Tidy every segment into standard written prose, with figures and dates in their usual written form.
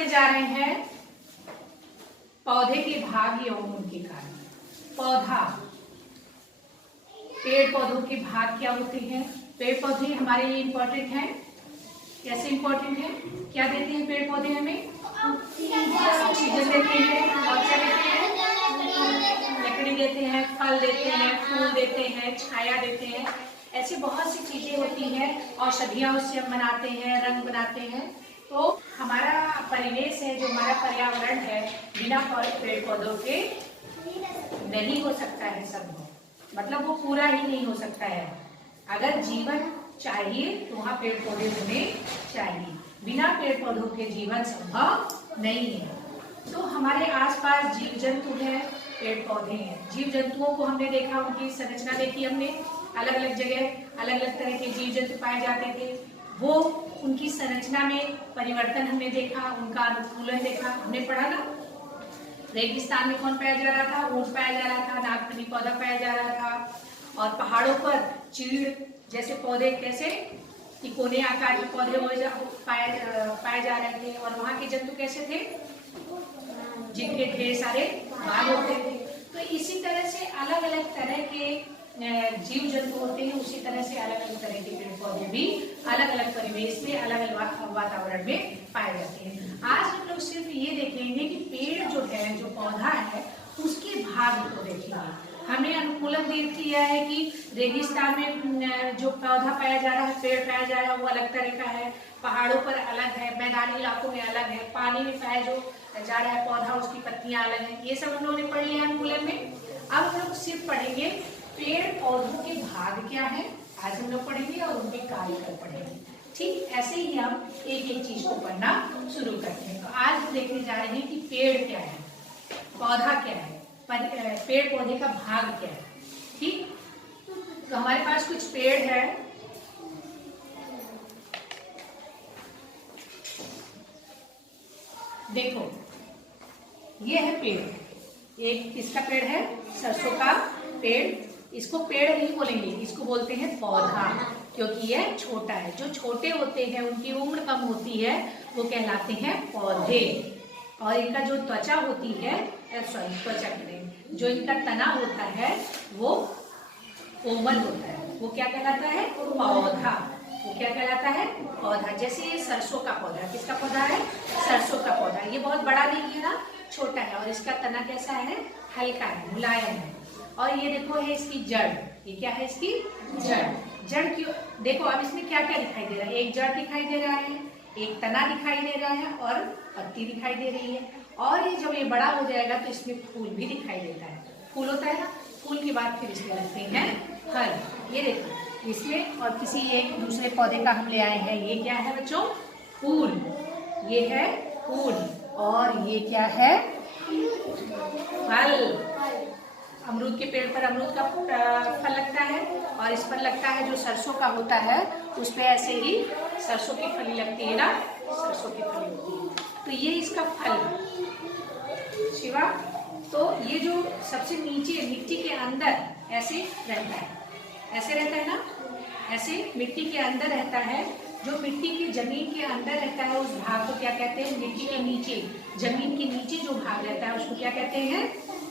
पढ़ने जा रहे हैं पौधे के भाग एवं उनके कार्य। पौधा, पेड़ पौधों के भाग क्या होते हैं? पेड़ पौधे हमारे लिए इम्पोर्टेंट हैं। कैसे इम्पोर्टेंट है? क्या देते हैं पेड़ पौधे हमें? ऑक्सीजन देते हैं। और क्या देते हैं? लकड़ी देते हैं, फल देते हैं, फूल देते हैं, छाया देते हैं। ऐसी बहुत सी चीजें होती हैं। औषधियाँ उससे हम बनाते हैं, रंग बनाते हैं। तो हमारा परिवेश है, जो हमारा पर्यावरण है, बिना पेड़ पौधों के नहीं हो सकता है संभव। मतलब वो पूरा ही नहीं हो सकता है। अगर जीवन चाहिए तो वहाँ पेड़ पौधे होने चाहिए। बिना पेड़ पौधों के जीवन संभव नहीं है। तो हमारे आसपास जीव जंतु हैं, पेड़ पौधे हैं। जीव जंतुओं को हमने देखा, उनकी संरचना देखी हमने। अलग अलग जगह अलग अलग तरह के जीव जंतु पाए जाते थे। वो उनकी संरचना में परिवर्तन हमने देखा, उनका अनुकूलन देखा। हमने पढ़ा ना, रेगिस्तान में कौन पाया जा रहा था? ऊंट पाया जा रहा था, नागफनी पौधा पाया जा रहा था। और पहाड़ों पर चीड़ जैसे पौधे, कैसे तिकोने आकार के पौधे पाए जा रहे थे। और वहाँ के जंतु कैसे थे? जिनके ढेर सारे भाग होते थे। तो इसी तरह से अलग अलग तरह के जीव जंतु होते हैं, उसी तरह से अलग अलग तरह के पेड़ पौधे भी अलग अलग परिवेश में, अलग अलग वातावरण में पाए जाते हैं। आज हम लोग सिर्फ ये देखेंगे कि पेड़ जो है, जो पौधा है, उसके भाग को देखेंगे। हमने अनुकूलन देख लिया है कि रेगिस्तान में जो पौधा पाया जा रहा है, पेड़ पाया जा रहा है, वो अलग तरह का है। पहाड़ों पर अलग है, मैदानी इलाकों में अलग है। पानी में पाया जो जा रहा है पौधा, उसकी पत्तियां अलग हैं। ये सब हम लोगों ने पढ़ लिया अनुकूलन में। अब हम लोग सिर्फ पढ़ेंगे पेड़ पौधों के भाग क्या है, आज हम लोग पढ़ेंगे, और उनके कार्य कर पढ़ेंगे। ठीक ऐसे ही हम एक एक चीज को पढ़ना शुरू करते हैं। तो आज हम देखने जा रहे हैं कि पेड़ क्या है, पौधा क्या है, पेड़ पौधे का भाग क्या है। ठीक, तो हमारे पास कुछ पेड़ है। देखो, ये है पेड़। एक किसका पेड़ है? सरसों का पेड़। इसको पेड़ नहीं बोलेंगे, इसको बोलते हैं पौधा, क्योंकि ये छोटा है। जो छोटे होते हैं, उनकी उम्र कम होती है, वो कहलाते हैं पौधे। और इनका जो त्वचा होती है, त्वचा करें, जो इनका तना होता है वो कोमल होता है। वो क्या कहलाता है? पौधा। वो क्या कहलाता है? पौधा। जैसे ये सरसों का पौधा, किसका पौधा है? सरसों का पौधा। ये बहुत बड़ा नहीं है ना, छोटा है। और इसका तना कैसा है? हल्का है, मुलायम है। और ये देखो है इसकी जड़। ये क्या है? इसकी जड़। जड़ क्यों? देखो अब इसमें क्या क्या दिखाई दे रहा है? एक जड़ दिखाई दे रहा है, एक तना दिखाई दे रहा है, और पत्ती दिखाई दे रही है। और ये जब ये बड़ा हो जाएगा तो इसमें फूल भी दिखाई देता है। फूल होता है ना, फूल के बाद फिर इसमें लगते हैं फल। ये देखो इसमें, और किसी एक दूसरे पौधे का हम ले आए हैं। ये क्या है बच्चों? फूल। ये है फूल। और ये क्या है? फल। अमरूद के पेड़ पर अमरूद का फल लगता है, और इस पर लगता है जो सरसों का होता है, उस पे ऐसे ही सरसों की फली लगती है ना, सरसों की फली होती है। तो ये इसका फल शिवा। तो ये जो सबसे नीचे मिट्टी के अंदर ऐसे रहता है, ऐसे रहता है ना, ऐसे मिट्टी के अंदर रहता है। जो मिट्टी की जमीन के अंदर रहता है, उस भाग को क्या कहते हैं? मिट्टी के नीचे, जमीन के नीचे जो भाग रहता है, उसको क्या कहते हैं?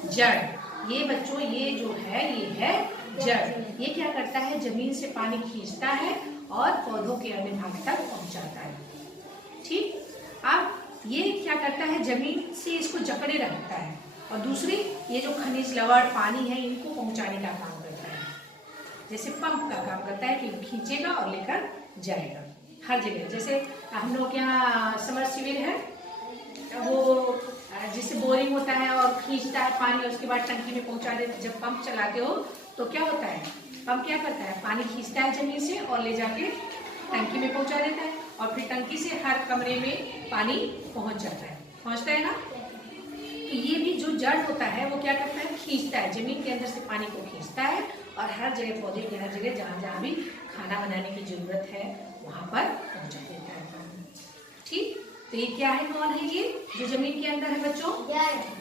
जड़। ये बच्चों, ये जो है, ये है जड़। ये क्या करता है? जमीन से पानी खींचता है और पौधों के अन्य भाग तक पहुंचाता है। ठीक, अब ये क्या करता है? जमीन से इसको जकड़े रखता है, और दूसरी ये जो खनिज लवण पानी है, इनको पहुंचाने का काम करता है। जैसे पंप का काम करता है कि वो खींचेगा और लेकर जाएगा हर जगह। जैसे हम लोग यहाँ समरसीबल है, वो जिससे बोरिंग होता है और खींचता है पानी, उसके बाद टंकी में पहुंचा देते। जब पंप चलाते हो तो क्या होता है? पंप क्या करता है? पानी खींचता है जमीन से और ले जाके टंकी में पहुंचा देता है, और फिर टंकी से हर कमरे में पानी पहुंच जाता है। पहुंचता है ना? तो ये भी जो जड़ होता है, वो क्या करता है? खींचता है, जमीन के अंदर से पानी को खींचता है, और हर जगह पौधे की हर जगह जहाँ जहाँ भी खाना बनाने की जरूरत है, वहां पर पहुंचा देता है पानी। ठीक, तो ये क्या है? कौन है ये जो जमीन के अंदर है बच्चों?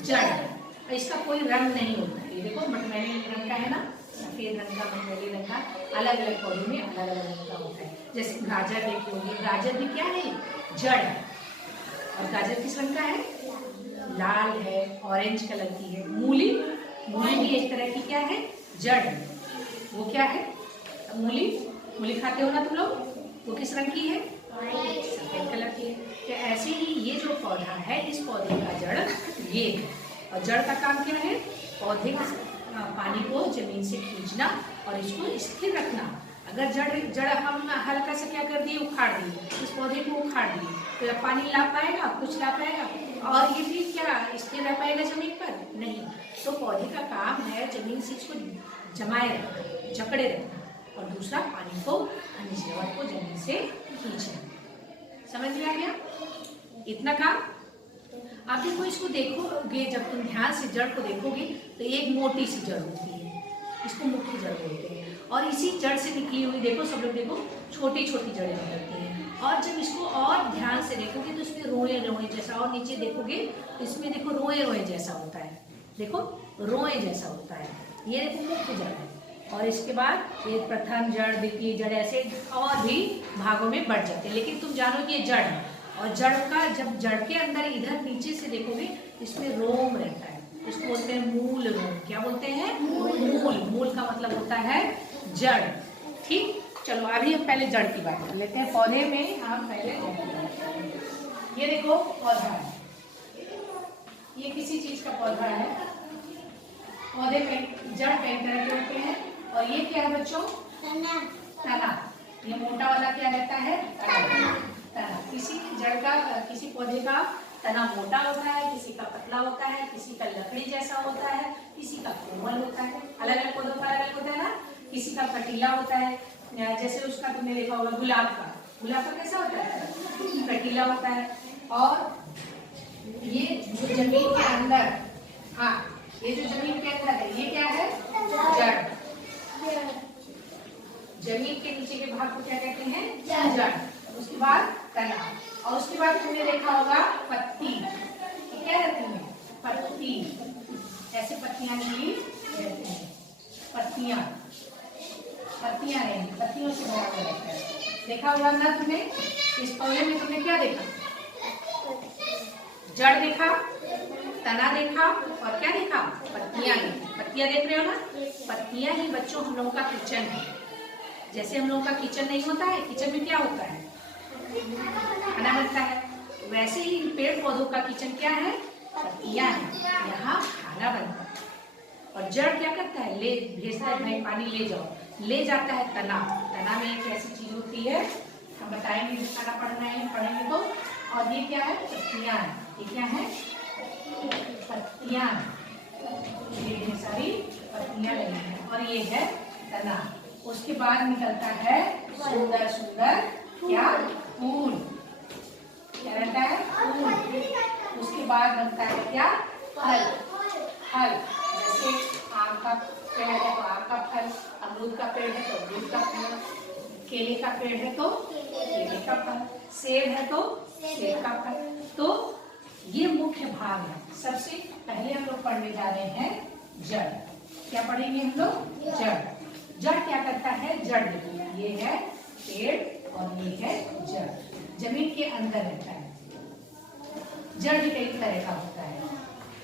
जड़। इसका कोई रंग नहीं होता है। ये देखो मटमैली रंग का है ना, सफेद रंग का, मटमैली रंग का। अलग अलग पौधों में अलग अलग रंग का होता है। जैसे गाजर देखी होगी, गाजर भी क्या है? जड़ है। और गाजर किस रंग का है? लाल है, ऑरेंज कलर की है। मूली, मूली भी एक तरह की क्या है? जड़ है। वो क्या है? मूली, मूली खाते हो ना तुम लोग? वो किस रंग की है? सफेद कलर की है। तो ऐसे ही ये जो पौधा है, इस पौधे का जड़ ये है। और जड़ का काम क्या है? पौधे का पानी को जमीन से खींचना और इसको स्थिर रखना। अगर जड़ हम हल्का सा क्या कर दिए? उखाड़ दिए, इस पौधे को उखाड़ दिए, तो पानी ला पाएगा? कुछ ला पाएगा? और ये भी क्या स्थिर रह पाएगा जमीन पर? नहीं। तो पौधे का काम है जमीन से इसको जमाए रखना, जकड़े रखना, और दूसरा पानी को, खनिज लवण को जमीन से खींचना। समझ में आ गया? इतना काम। आप देखो, इसको देखोगे, जब तुम ध्यान से जड़ को देखोगे तो एक मोटी सी जड़ होती है, इसको मुख्य जड़ बोलते हैं। और इसी जड़ से निकली हुई, देखो सब लोग देखो, छोटी छोटी जड़ें निकलती हैं। और जब इसको और ध्यान से देखोगे तो इसमें रोए रोए जैसा, और नीचे देखोगे तो इसमें देखो रोए रोए जैसा होता है। देखो रोए जैसा होता है, ये देखो मुख्य जड़ है। और इसके बाद ये प्रथम जड़, द्वितीय जड़, ऐसे और भी भागों में बढ़ जाते हैं। लेकिन तुम जानो कि ये जड़ है। और जड़ का, जब जड़ के अंदर इधर नीचे से देखोगे, इसमें रोम रहता है, इसको बोलते हैं मूल रोम। क्या बोलते हैं? मूल। मूल का मतलब होता है जड़। ठीक, चलो अभी हम पहले जड़ की बात कर लेते हैं। पौधे में हम पहले जड़ की बात करेंगे। ये देखो पौधा है, ये किसी चीज का पौधा है। पौधे में जड़ कई तरह के होते हैं। और ये क्या है बच्चों? तना। तना। ये मोटा वाला क्या रहता है? तना। किसी जड़ का, किसी पौधे का तना मोटा होता है, किसी का पतला होता है, किसी का लकड़ी जैसा होता है, किसी का कोमल होता है। अलग अलग पौधों का अलग अलग होता है ना। किसी का कटीला होता है, जैसे उसका तुमने देखा होगा गुलाब का। गुलाब का कैसा होता है? कटीला होता है। और ये जो जमीन के अंदर, हाँ, ये जो जमीन के अंदर है, ये क्या है? जड़। जमीन के नीचे के भाग को क्या कहते हैं? जड़। उसके बाद तना, और उसके बाद तुमने देखा होगा पत्ती। क्या रहती है? पत्ती। ऐसे पत्तियां भी रहती हैं, पत्तियां, पत्तियां रहेंगी, पत्तियों से भरा हुआ रहता है। देखा होगा ना तुमने? इस पौधे में तुमने क्या देखा? जड़ देखा, तना देखा, और क्या देखा? पत्तियां देखी। पत्तियां देख रहे हो ना? पत्तियां ही बच्चों हम लोगों का किचन है। जैसे हम लोगों का किचन नहीं होता है, किचन में क्या होता है? खाना बनता है। वैसे ही पेड़ पौधों का किचन क्या है? पत्तियां है, यहाँ खाना बनता है। और जड़ क्या करता है? ले भेजता है, भाई पानी ले जाओ, ले जाता है तना। तना में एक ऐसी चीज होती है, हम बताएंगे, खाना पढ़ना है पढ़ेंगे तो। और ये क्या है? पत्तियां। ये क्या है? पत्तियां। ये ढेर सारी पत्तियां लगी हैं। और ये है तना। उसके बाद निकलता है सुंदर सुंदर क्या? फूल। क्या रहता है? फूल। उसके बाद बनता है क्या? फल। फल, जैसे आम का पेड़ है तो आम का फल, अमरूद का पेड़ है तो अमरूद का फल, केले का पेड़ है तो केले का फल, सेब है तो सेब का फल। तो ये मुख्य भाग है। सबसे पहले हम लोग पढ़ने जा रहे हैं जड़। क्या पढ़ेंगे हम लोग? जड़। जड़ क्या करता है? जड़ देखो, ये है पेड़ और ये है जड़, जमीन के अंदर रहता है। जड़ भी कई तरह का होता है।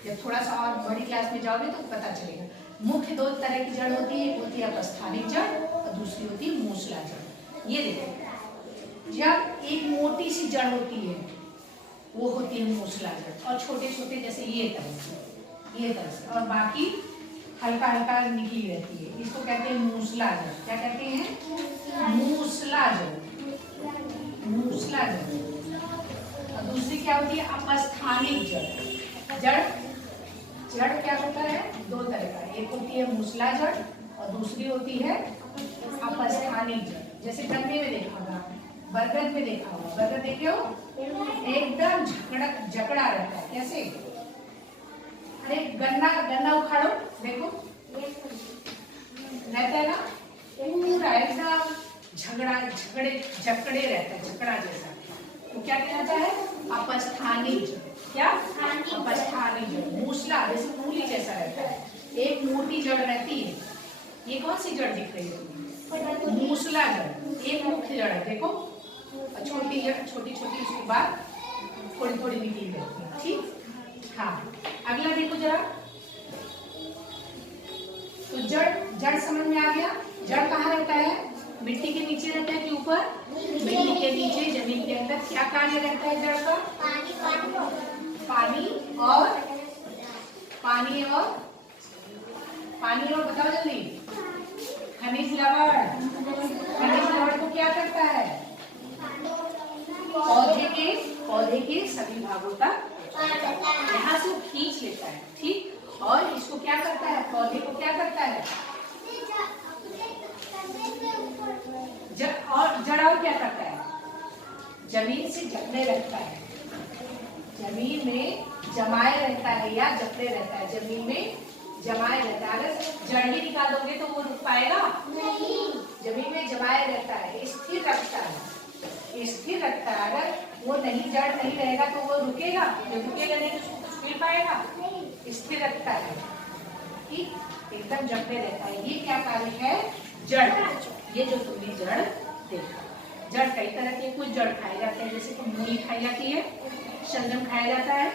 जब थोड़ा सा और बड़ी क्लास में जाओगे तो पता चलेगा। मुख्य दो तरह की जड़ होती है, एक होती है अपस्थानिक जड़ और दूसरी होती है मूसला जड़। ये देखो, जब एक मोटी सी जड़ होती है वो होती है मूसला जड़, और छोटे छोटे जैसे ये तरह से, और बाकी हल्का हल्का निकली रहती है, इसको कहते हैं मूसला जड़। क्या कहते हैं? मूसला जड़। मूसला जड़। और दूसरी क्या होती है? अपस्थानिक जड़। जड़ क्या होता है? दो तरह का, एक होती है मूसला जड़ और दूसरी होती है अपस्थानिक जड़। जैसे गन्ने में देखा होगा, बरगद में देखा होगा, बरगद देखे हो? एकदम जकड़ा रहता है। कैसे? अरे गन्ना उखाड़ो, देखो रहता है ना, पूरा एकदम जकड़े रहता है, जकड़ा जैसा। तो क्या कहलाता है? अपस्थानिक जड़। क्या? अपस्थानिक जड़। मूसला जैसे मूली जैसा रहता है, एक मोटी जड़ रहती है। ये कौन सी जड़ दिख रही है? मूसला जड़। एक मुख्य जड़ है, देखो, छोटी जड़, छोटी छोटी, उसके बाद थोड़ी थोड़ी निकली रहती है। ठीक, हाँ। अगला देखो जरा, तो जड़ समझ में आ गया। जड़ कहाँ रहता है? मिट्टी के नीचे रहता है कि ऊपर? मिट्टी के नीचे, जमीन के अंदर। क्या कार्य रहता है जड़ का? पानी और बताओ जल्दी। खनिज लवण। खनिज लवण को क्या करता है? पौधे के सभी भागों तक यहाँ से खींच लेता है। ठीक, और इसको क्या करता है? पौधे को क्या करता है? जड़ क्या करता है? जमीन से जकड़े रखता है, जमीन में जमाए रहता है या जकड़े रहता है, जमीन में जमाए रहता है। अगर जड़ ही निकाल दोगे तो वो रुक पाएगा नहीं, जमीन में जमाए रहता है, स्थिर रखता है। अगर वो नहीं, जड़ नहीं रहेगा तो वो रुकेगा, जब रुकेगा नहीं तो कुछ मिल पाएगा, स्थिर रखता है। ठीक, एकदम जकड़े रहता है। ये क्या कार्य है? जड़। ये जो तुमने जड़ देखा, जड़ कई तरह के, कुछ जड़ खाए जाते हैं, जैसे कि मूली खाई जाती है, शलजम खाया जाता है,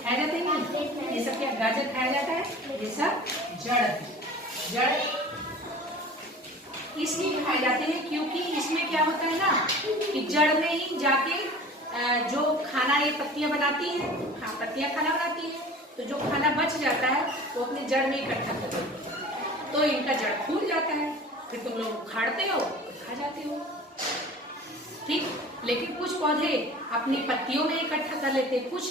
ये सब क्या? गाजर खाया जाता है, ये सब जड़ इसलिए खाए जाते हैं क्योंकि इसमें क्या होता है ना कि जड़ में ही जाके जो खाना, ये पत्तियां बनाती हैं, पत्तियां खाना बनाती हैं, तो जो खाना बच जाता है वो अपने जड़ में इकट्ठा कर देती है, तो इनका जड़ फूल जाता है, फिर तुम लोग उखाड़ते हो, खा जाते हो। ठीक, लेकिन कुछ पौधे अपनी पत्तियों में इकट्ठा कर लेते हैं, कुछ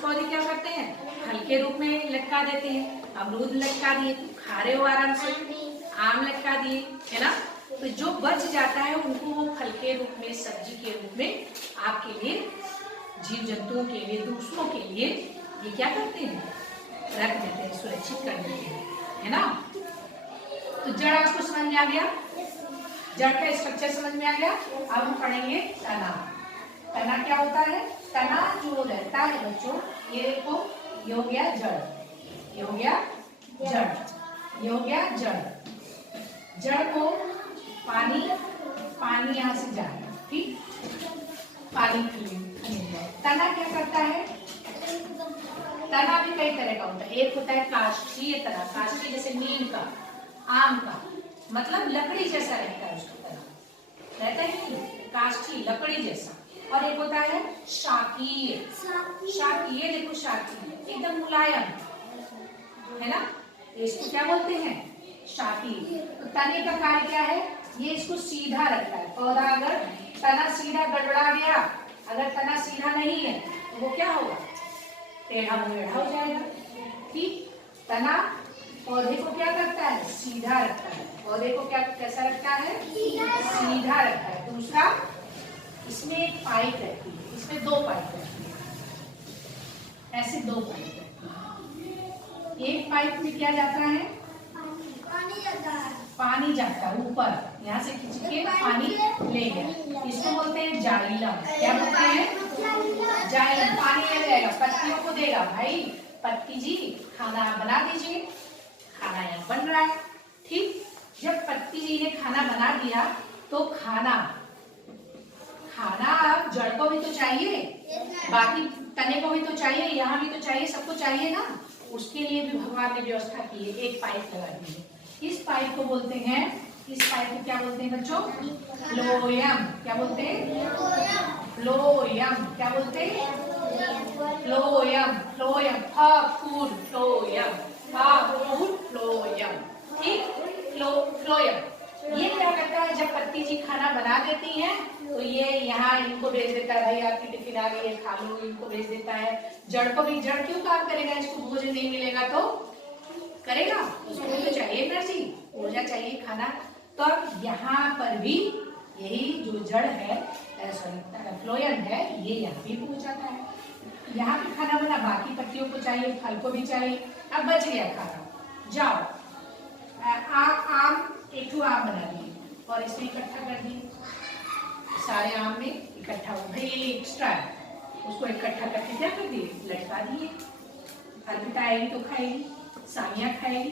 पौधे क्या करते हैं? फल के रूप में लटका देते हैं। अमरूद लटका दिए, खा रहे हो आराम से, आम लटका दिए, है ना। तो जो बच जाता है उनको वो फल के रूप में, सब्जी के रूप में आपके लिए, जीव जंतुओं के लिए, दूसरों के लिए ये क्या करते हैं? रख देते हैं, सुरक्षित कर देते हैं, है ना। तो जड़ आपको समझ में आ गया, जड़ का स्ट्रक्चर समझ में आ गया। अब हम पढ़ेंगे तना। तना क्या होता है? तना जो रहता है बच्चों, ये देखो, ये हो गया जड़, ये हो गया जड़, ये हो गया जड़। जड़ को पानी यहाँ से जा रहा है, ठीक, पानी तना क्या करता है? तना भी कई तरह का होता है। एक होता है काष्ठीय तना, काष्ठीय जैसे नीम का, आम का, मतलब लकड़ी जैसा रहता है, उसका तना रहता है, काष्ठीय लकड़ी जैसा। और एक होता है शाकीय, शाकीय देखो, शाकीय एकदम मुलायम, है ना, इसको क्या बोलते हैं? शाकीय। तो तने का कार्य क्या है? ये इसको सीधा रखता है। पौधा अगर तना सीधा गड़बड़ा गया, अगर तना सीधा नहीं है तो वो क्या होगा? टेढ़ा मेढ़ा हो जाएगा। ठीक, तना पौधे को क्या करता है? सीधा रखता है। पौधे को क्या, कैसा रखता है? सीधा रखता है। दूसरा, इसमें एक पाइप रहती है, इसमें दो पाइप रहती है, ऐसे दो पाइप रहती है। एक पाइप में क्या जाता है? पानी जाता है ऊपर, यहाँ से खींच के पानी ले गया, इसको बोलते हैं जाइलम। क्या बोलते हैं? जाइलम। पानी ले जाएगा, पत्तियों को देगा, भाई पत्ती जी खाना बना दीजिए, खाना यहाँ बन रहा है। ठीक, जब पत्ती जी ने खाना बना दिया तो खाना जड़ को भी तो चाहिए, बाकी तने को भी तो चाहिए, यहाँ भी तो चाहिए, सबको चाहिए ना। उसके लिए भी भगवान ने व्यवस्था की है, एक पाइप लगा दी है। इस पाइप को बोलते हैं, इस पाइप को क्या बोलते हैं बच्चों? फ्लोएम। क्या बोलते हैं? फ्लोएम। क्या बोलते हैं? Phloem. Phloem, food, phloem, food, phloem. ठीक, फ्लोएम। ये क्या करता है? जब पत्ती जी खाना बना देती हैं तो ये यहाँ इनको भेज देता है, भाई आपकी टिफिन आ गई है, खा लो, इनको भेज देता है। जड़ को भी, जड़ क्यों काम करेगा? इसको भोजन नहीं मिलेगा तो करेगा, उसको तो चाहिए एनर्जी, ऊर्जा चाहिए, खाना। तो अब यहाँ पर भी यही जो जड़ है, फ्लोएम है, ये यहाँ भी पहुंच जाता है। यहाँ भी खाना बना, बाकी पत्तियों को चाहिए, फल को भी चाहिए। अब बच गया खाना, जाओ आम, एक ठो आम बना दिए और इसमें इकट्ठा कर दिए, सारे आम में इकट्ठा हो भाई, एक्स्ट्रा है, उसको इकट्ठा करके क्या कर दिए? लटका दिए। अर्पिता आएगी तो खाएगी, सामिया खाएगी,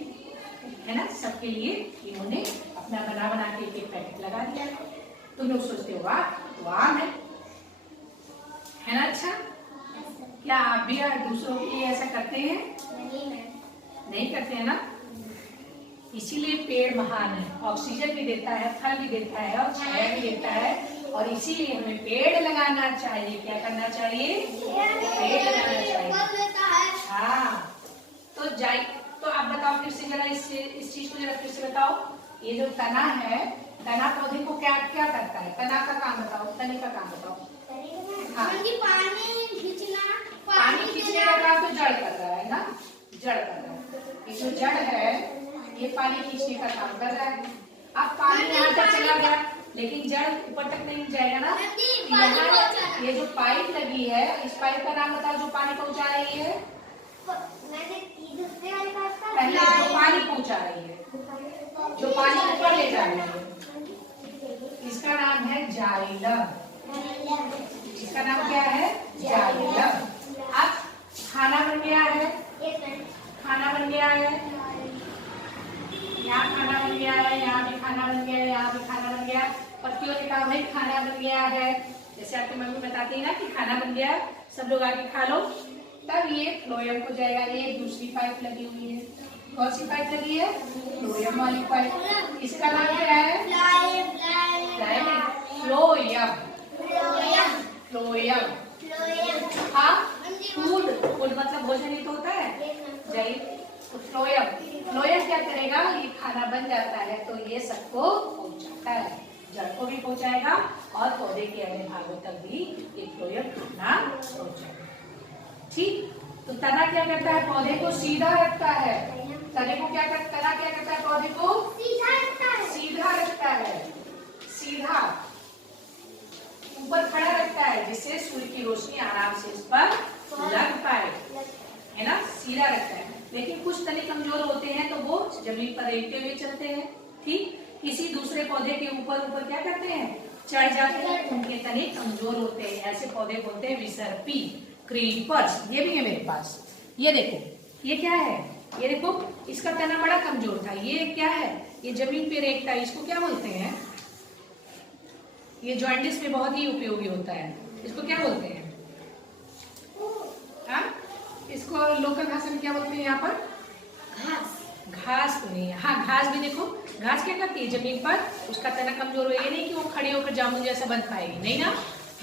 है ना। सबके लिए इन्होंने अपना बना के एक पैकेट लगा दिया। तुम लोग सोचते हो वाह तो आम है है ना? अच्छा, क्या आप भी दूसरों के लिए ऐसा करते हैं? नहीं करते हैं ना? इसीलिए पेड़ महान है, ऑक्सीजन भी देता है, फल भी देता है और छाया भी देता है। और इसीलिए हमें पेड़ लगाना चाहिए। क्या करना चाहिए? पेड़ लगाना चाहिए। हाँ, तो आप बताओ फिर से जरा इस चीज को जरा फिर से बताओ। ये जो तना है, तना पौधे को क्या क्या करता है? तना का काम बताओ, तने का काम बताओ। हाँ, पानी खींचने का काम तो जड़ कर रहा है ना, जड़ कर रहा है। ये जो जड़ है ये पानी खींचने का काम कर रहा है। अब पानी यहाँ तक चला गया, लेकिन जड़ ऊपर तक नहीं जाएगा ना। यहाँ ये जो पाइप लगी है, इस पाइप का नाम बताओ जो पानी पहुँचा रही है। पहले जो पानी पहुँचा रही है, जो पानी ऊपर ले जा रही है, इसका नाम है जाइलम। इसका नाम क्या है? जाइलम। अब खाना बन गया है, खाना बन गया है, यहाँ खाना बन गया है, यहाँ भी खाना बन गया है, यहाँ भी खाना बन गया। पत्तियों ने कहा भाई खाना बन गया है, जैसे आपकी मम्मी बताती है ना कि खाना बन गया, सब लोग आके खा लो। तब ये फ्लोएम हो जाएगा। ये दूसरी पाइप लगी हुई है। कौन सी पाइप लगी है? फ्लोएम वाली पाइप। इसका नाम क्या है? फ्लोएम। फ्लोएम। हाँ, फूड, फूड मतलब भोजन ही तो होता है। फ्लोएम, फ्लोएम क्या करेगा? ये खाना बन जाता है तो ये सबको पहुंचाता है, जड़ को भी पहुंचाएगा और पौधे के अन्य भागों तक भी ये फ्लोएम खाना पहुंचाएगा। ठीक, तो तना क्या करता है? पौधे को सीधा रखता है। तने को क्या करता? तना क्या करता है? पौधे को सीधा रखता है। सीधा रखता है, सीधा ऊपर खड़ा रखता है, जिससे सूर्य की रोशनी आराम से इस पर लग पाए, है ना? सीधा रखता है। लेकिन कुछ तने कमजोर होते हैं तो वो जमीन पर रेंगते हुए चलते हैं। ठीक, किसी दूसरे पौधे के ऊपर ऊपर क्या करते हैं? चढ़ जाते हैं। उनके तने कमजोर होते हैं, ऐसे पौधे बोलते हैं विसर्पी, क्रीपर्स। ये भी है मेरे पास, ये देखो, ये क्या है? ये देखो, इसका तना बड़ा कमजोर था। ये क्या है? ये जमीन पे रेंगता है। इसको क्या बोलते हैं? ये जॉइंटिस में बहुत ही उपयोगी होता है। इसको क्या बोलते हैं? हाँ, इसको लोकल भाषा में क्या बोलते हैं? यहाँ पर घास। घास तो नहीं है। हाँ, घास भी देखो, घास क्या करती है? जमीन पर उसका तना कमजोर हो, ये नहीं कि वो खड़े होकर जामुन जैसा बन पाएगी, नहीं ना,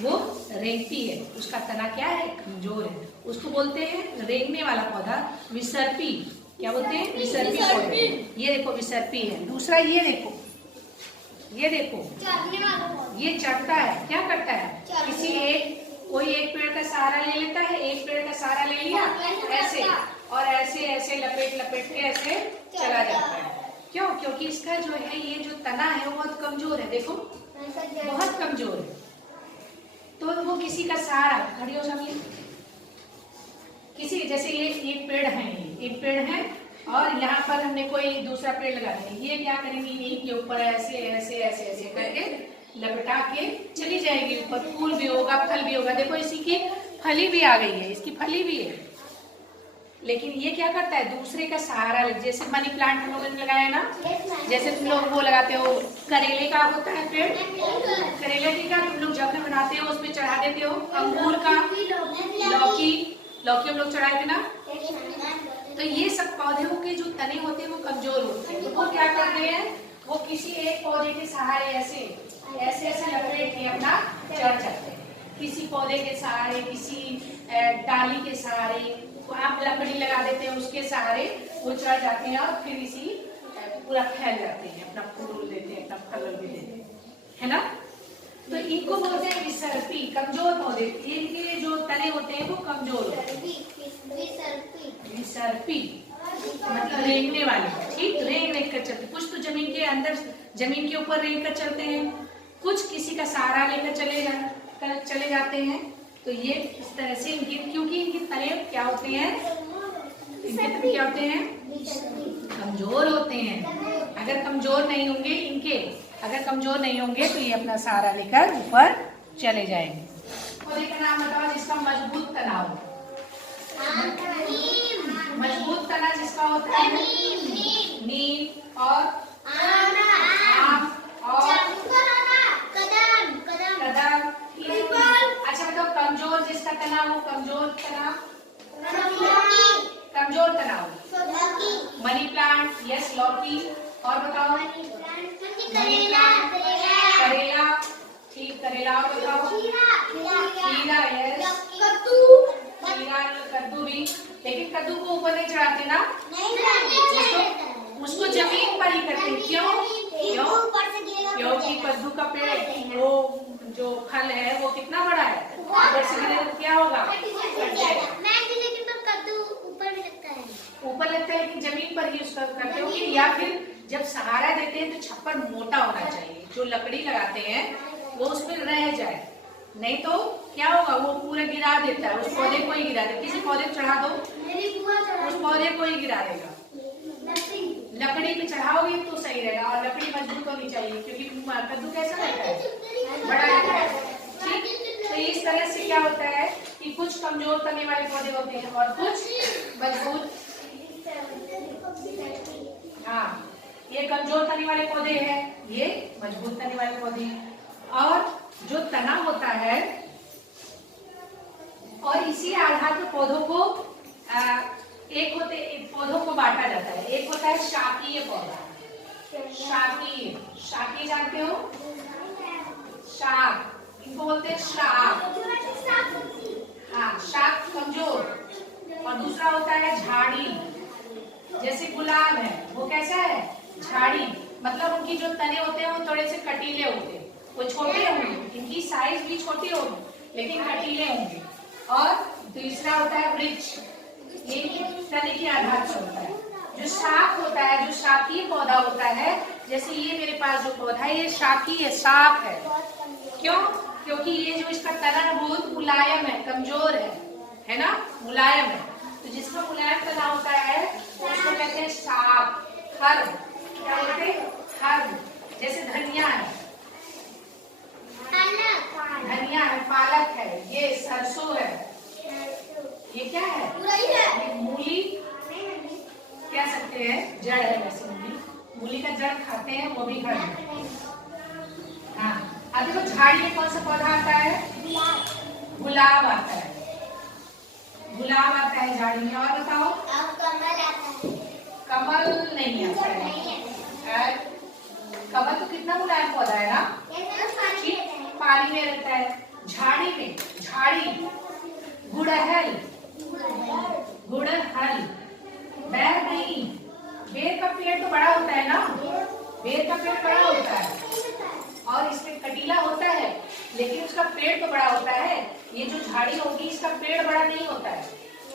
वो रेंगती है। उसका तना क्या है? कमजोर है। उसको बोलते हैं रेंगने वाला पौधा विसर्पी। क्या बोलते हैं? विसर्पी पौधे। ये देखो विसर्पी है। दूसरा ये देखो, ये देखो, ये चढ़ता है। क्या करता है? कोई एक पेड़ का सहारा ले लेता है, एक पेड़ का सहारा ले लिया ऐसे, और ऐसे ऐसे लपेट लपेट के ऐसे चला जाता है। क्यों? क्योंकि इसका जो है ये जो तना है वो बहुत कमजोर है। देखो, बहुत कमजोर है, तो वो किसी का सहारा, खड़ी हो सभी, किसी, जैसे ये एक पेड़ है, एक पेड़ है और यहाँ पर हमने कोई दूसरा पेड़ लगा दिया। ये क्या करेंगे? यहीं के ऊपर ऐसे ऐसे ऐसे ऐसे करके लपटा के चली जाएगी ऊपर। फूल भी होगा, फल भी होगा। देखो, इसी की फली भी आ गई है, इसकी फली भी है। लेकिन ये क्या करता है? दूसरे का सहारा ले। जैसे मनी प्लांट हम लोगों ने लगाया ना, जैसे तुम लोग वो लगाते हो, करेले का होता है पेड़, करेले की का तुम लोग जब बनाते हो उसमें चढ़ा देते हो। अंगूर का, लौकी हम लोग चढ़ाए थे ना। तो ये सब पौधों के जो तने होते हैं वो कमजोर होते हैं, तो वो क्या करते हैं? वो किसी एक पौधे के सहारे ऐसे ऐसे ऐसे लपेट के अपना चढ़ जाते हैं। किसी पौधे के सहारे, किसी डाली के सहारे, तो आप लकड़ी लगा देते हैं, उसके सहारे वो चढ़ जाते हैं और फिर इसी पूरा फैल जाते हैं, अपना फूल देते हैं, अपना फल भी देते हैं, है ना? तो इनको बोलते हैं विसर्पी, कमजोर पौधे। इनके जो तने होते हैं वो कमजोर होते हैं। विसर्पी मतलब रेंगने वाले। ठीक, रेंग रेंग कर चलते। कुछ तो जमीन के अंदर, जमीन के ऊपर रेंग कर चलते हैं, कुछ किसी का सहारा लेकर चले जाते हैं। तो ये इस तरह से इनकी, क्योंकि इनके तने क्या होते हैं? इनके तने क्या होते हैं? कमजोर होते हैं। अगर कमजोर नहीं होंगे अगर कमजोर नहीं होंगे तो ये अपना सहारा लेकर ऊपर चले जाएंगे। पौधे का नाम बताओ जिसका मजबूत तना हो। मजबूत तना जिसका होता है नीम और आम और कदम। अच्छा बताओ, कमजोर जिसका कैसा तना हो, कमजोर तना, कमजोर तना हो। मनी प्लांट, यस लौकी। और बताओ, मनी प्लांट, करेला, ठीक करेला। और बताओ, खीरा, यस खीरा, कद्दू भी। लेकिन कद्दू को ऊपर नहीं चढ़ाते ना, उसको जमीन पर ही करते हैं। क्यों? क्योंकि कद्दू का पेड़, वो जो फल है वो कितना बड़ा है, ऊपर से गिरे तो क्या होगा, कट जाएगा। ऊपर लगता है लेकिन जमीन पर ही उसका करते हो। या फिर जब सहारा देते हैं तो छप्पर मोटा होना चाहिए, जो लकड़ी लगाते हैं वो उसमें रह जाए, नहीं तो क्या होगा, वो पूरा गिरा देता है, उस पौधे को ही गिरा देगा। किसी पौधे को चढ़ा दो, उस पौधे को ही गिरा देगा। लकड़ी पे चढ़ाओगे तो सही रहेगा, और लकड़ी मजबूत होनी चाहिए, क्योंकि कद्दू कैसा रहता है, बड़ा रहता है। ठीक, तो इस तरह से क्या होता है कि कुछ कमजोर तने वाले पौधे होते हैं और कुछ मजबूत। हाँ, ये कमजोर तने वाले पौधे हैं, ये मजबूत तने वाले पौधे हैं। और जो तना होता है, और इसी आधार पर पौधों को पौधों को बांटा जाता है। एक होता है शाकीय पौधा, शाकीय जानते हो, शाक, इनको बोलते हैं शाक। हाँ, शाक कमजोर। और दूसरा होता है झाड़ी, जैसे गुलाब है, वो कैसा है, झाड़ी, मतलब उनकी जो तने होते हैं वो थोड़े से कटीले होते हैं, वो छोटे होंगे, इनकी साइज भी छोटी होगी लेकिन कटीले होंगे। और तीसरा होता है वृक्ष, ये तने के आधार पर होता है। जो शाक होता है, जो शाकीय पौधा होता है, जैसे ये मेरे पास जो पौधा है ये शाकीय शाक है। क्यों? क्योंकि ये जो इसका तना बहुत मुलायम है, कमजोर है ना, मुलायम है। तो जिसका मुलायम तना होता है उसको कहते हैं शाक, हर्ब। क्या बोलते हैं, हर्ब। जैसे धनिया है, धनिया है, पालक है, ये सरसों है, ये क्या है, ये मूली कह सकते हैं, जड़ है। वैसे मूली का जड़ खाते हैं, वो भी हर्ब है। हाँ, अब देखो झाड़ी में कौन सा पौधा आता है, गुलाब आता है, गुलाब आता है झाड़ी में। और बताओ, कमल नहीं आता है। कमल तो कितना मुलायम पौधा है ना, पानी में रहता है। झाड़ी में, झाड़ी, गुड़हल, गुड़हल, बेर नहीं, बेर का पेड़ तो बड़ा होता है ना, बेर का पेड़ बड़ा होता है और इसमें कटीला होता है, लेकिन उसका पेड़ तो बड़ा होता है। ये जो झाड़ी होगी इसका पेड़ बड़ा नहीं होता है,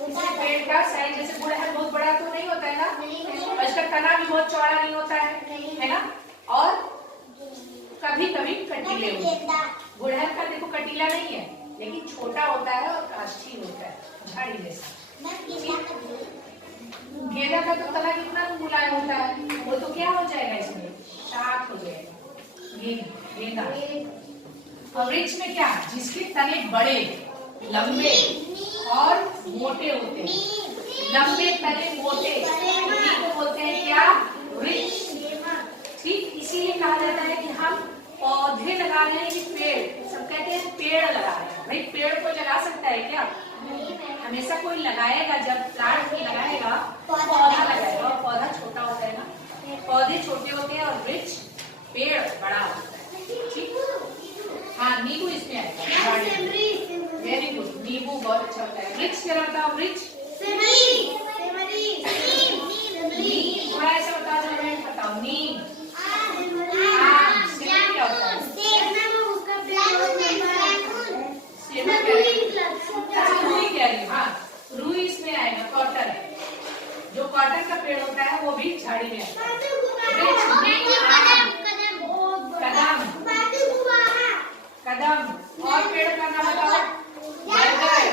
इसके पेड़ का साइज, जैसे गुड़हल बहुत बड़ा तो नहीं होता है ना, और इसका तना भी बहुत चौड़ा नहीं होता है ना, और कभी कभी कटीले होते हैं। गुड़हल का देखो कटीला नहीं है, लेकिन छोटा होता है और काष्ठी होता है, झाड़ी जैसा। गेंदा का तो तना कितना मुलायम होता है, वो तो क्या हो जाएगा, इसमें शाक हो जाएगा, गेंदा। और वृक्ष में क्या, जिसके तने बड़े, लंबे और मोटे होते हैं, लंबे तने मोटे, उन्हीं को बोलते हैं क्या, वृक्ष। ठीक, इसीलिए कहा जाता है कि हम पौधे लगा रहे हैं कि पेड़, सब कहते हैं पेड़ लगा रहे हैं। भाई पेड़ को लगा सकता है क्या, हमेशा कोई लगाएगा, जब प्लांट लगाएगा पौधा लगाएगा, और पौधा छोटा होता है ना, पौधे छोटे होते हैं और वृक्ष, पेड़ बड़ा होता है। ठीक, हाँ, नींबू इसमें आएगा, वेरी गुड, नींबू बहुत अच्छा होता है। वृक्ष क्या होता है, वृक्ष थोड़ा ऐसा बता दो, मैं बताओ, नीम, क्या होता है, रुई कह रही, हाँ, रुई इसमें आएगा। कॉटन, जो कॉटन का पेड़ होता है वो भी झाड़ी में आता है। कदम, कदम। और पेड़ का नाम बताओ, बरगद,